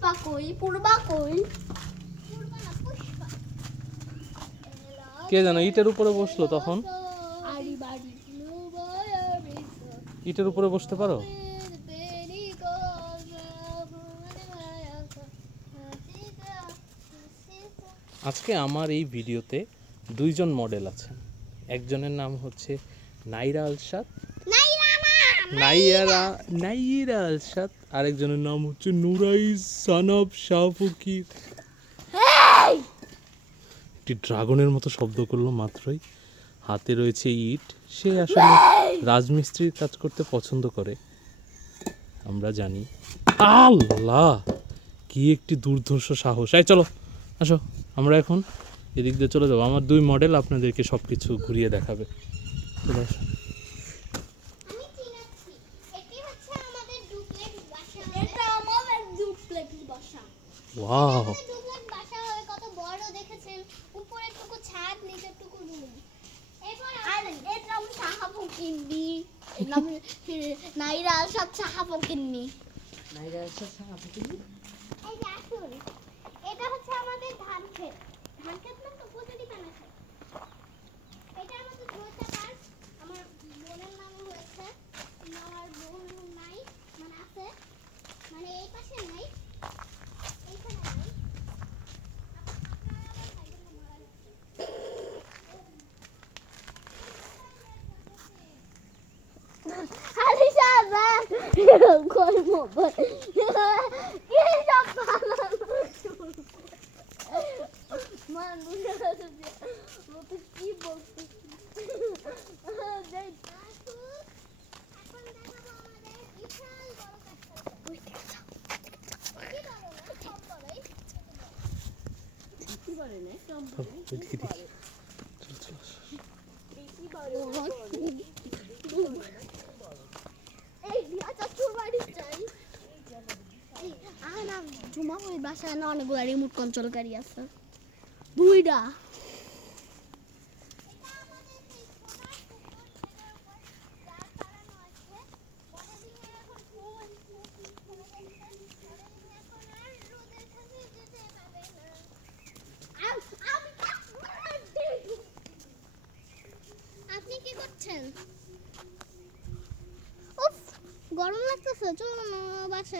পুষ্পা কই? পূর্বা কই? পূর্বা না, পুষ্পা। কে জানো ইটের উপরে বসলো তখন? আড়ি বাড়ি ইটের উপরে বসতে পারো? আজকে আমার এই ভিডিওতে দুইজন মডেল আছেন। একজনের নাম হচ্ছে নাইরা আলশাদ, নাইরা আলশাদ, আরেকজনের নাম হচ্ছে নুরাইস সানাব শাহ ফকির। একটি ড্রাগনের মতো শব্দ করলো মাত্রই। হাতে রয়েছে ইট। সে আসলে রাজমিস্ত্রির কাজ করতে পছন্দ করে, আমরা জানি। আল্লাহ, কি একটি দুর্ধর্ষ সাহস! এই চলো, আসো, আমরা এখন এদিক দিয়ে চলে যাবো। আমার দুই মডেল আপনাদেরকে সব কিছু ঘুরিয়ে দেখাবে। চলে আসো। ওয়াও, কত বড় দেখেছেন, উপরের টুকু ছাদ, নিচের টুকু রুম। আর এর নাম শাহাবুকিন্নি, এর নাম নাইরা আলশাদ শাহাবুকিন্নি। নাইরা আলশাদ শাহাবুকিন্নি। এই যে আসুন, এটা হচ্ছে আমাদের ধান ক্ষেত। ধান ক্ষেত না তো প্রতিটি পানা ক্ষেত। এটা আমাদের ধরতে পার। আমার বোনের নাম হয়েছে, আমার বোন নাই, মানে আছে, মানে এই পাশে নাই, এইখানে নাই। Alisa, কই মোবাইল কি সব মানুষ মতো কি বলতে এদিকে দেখি। চলো, চলো, আসো। জুমাপুরের বাসায় না অনেকগুলো রিমোট কন্ট্রোলকারী আছে, দুইটা। আপনি কি করছেন? উফ, গরম লাগতেছে, চলো না বাসায়।